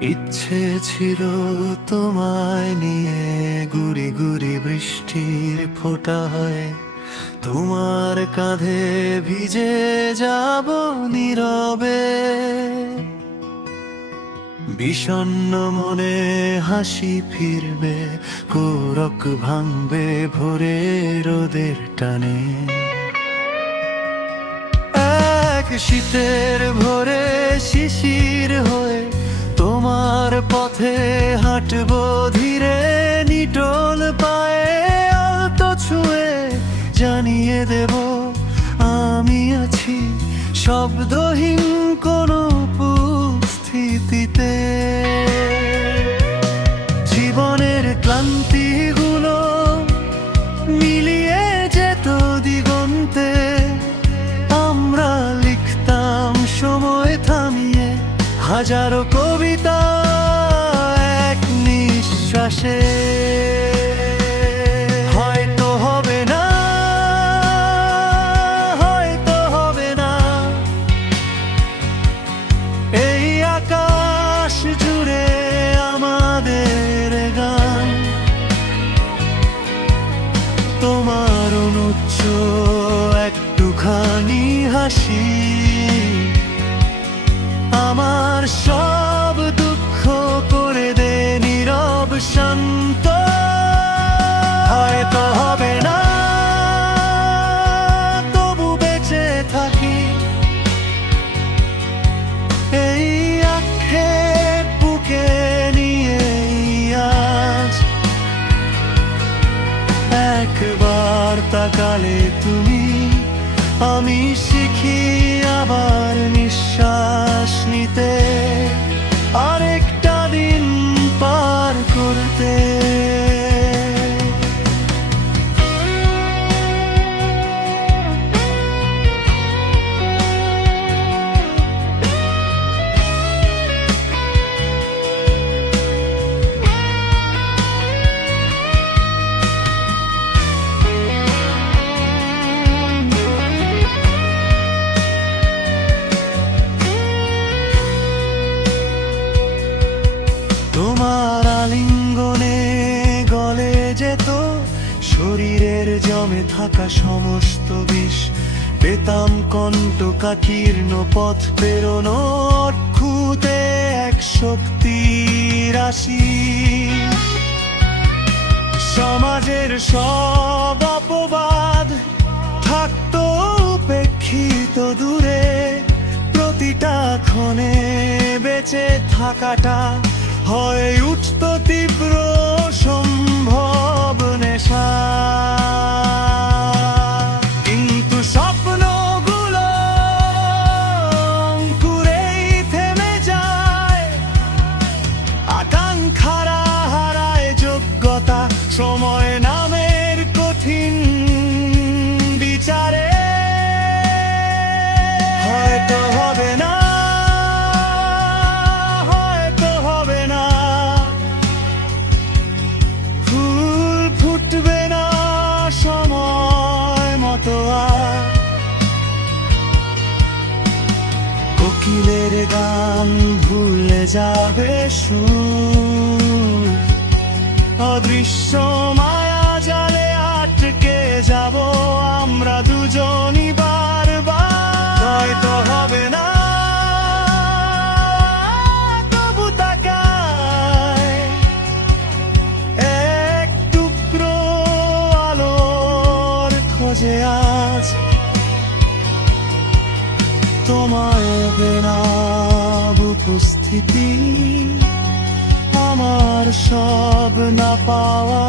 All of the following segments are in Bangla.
ইচ্ছে ছিল তোমায় নিয়ে গুড়ি গুড়ি বৃষ্টির ফোটা হয়। তোমার কাঁধে ভিজে যাব নীরবে। বিষণ্ণ মনে হাসি ফিরবে, কোরক ভাঙবে ভোরে রোদের টানে। এক শীতের ভোরে শিশির হয়ে তোমার পথে হাঁটবো ধীরে, নিটল পায়ে আলতো ছুঁয়ে জানিয়ে দেব, আমি আছি শব্দহীন কোনো উপস্থিতিতে। জীবনের ক্লান্তিগুলো মিলিয়ে যেত দিগন্তে আমরা লিখতাম সময় থামিয়ে হাজারো হাসি আমার সব দুঃখ করে দে নীরব শান্ত। হয়তো হবে না, তবু বেঁচে থাকি। এই বুকে একবার তাকালে তুমি আমি শিখি আবার নিঃশ্বাস নিতে। আরেকটা শরীরের জমে থাকা সমস্ত বিষ পেতাম কণ্ঠ কাকীর্ণ পথ পেরোনো অক্ষুতে এক শক্তির রাশি সমাজের সব অপবাদ থাকতো উপেক্ষিত দূরে, প্রতিটা ক্ষণে বেঁচে থাকাটা হয় উঠত তীব্র সম্ভব। 山。যাবে সুর। অদৃশ্য মায়া জালে আটকে যাব আমরা দুজনই বারবার। হয়তো হবে না। তবু এক টুকরো আলোর খোঁজে তোমায় বেনাব উপস্থিতি, আমার সব না পাওয়া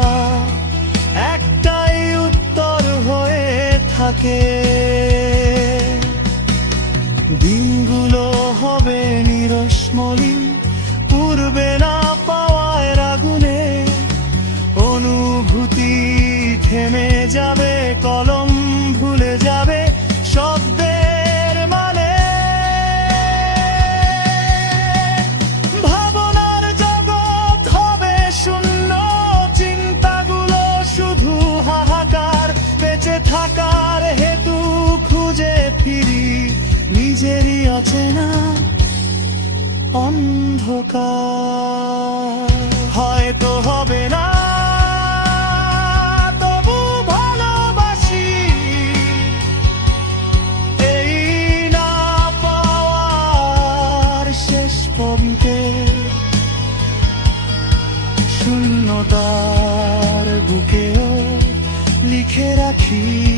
একটাই উত্তর হয়ে থাকে। দিনগুলো হবে নিরসমলিন, পূর্বে না পাওয়ায় রাগুনে, অনুভূতি থেমে যাবে। নিজেরই অচেনা অন্ধকার। হয়তো হবে না তবু ভালোবাসি। পাওয়ার শূন্যতার বুকেও লিখে রাখি।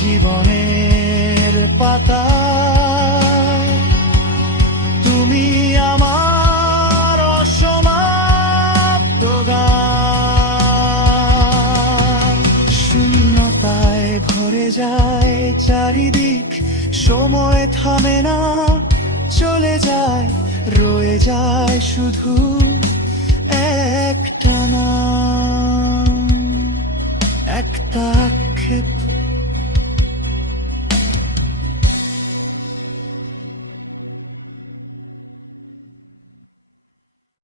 জীবনের পাতা তুমি আমার অসমাপ্ত শূন্যতায় ভরে যায় চারিদিক, সময় থামে না, চলে যায়, রয়ে যায় শুধু একটা নাম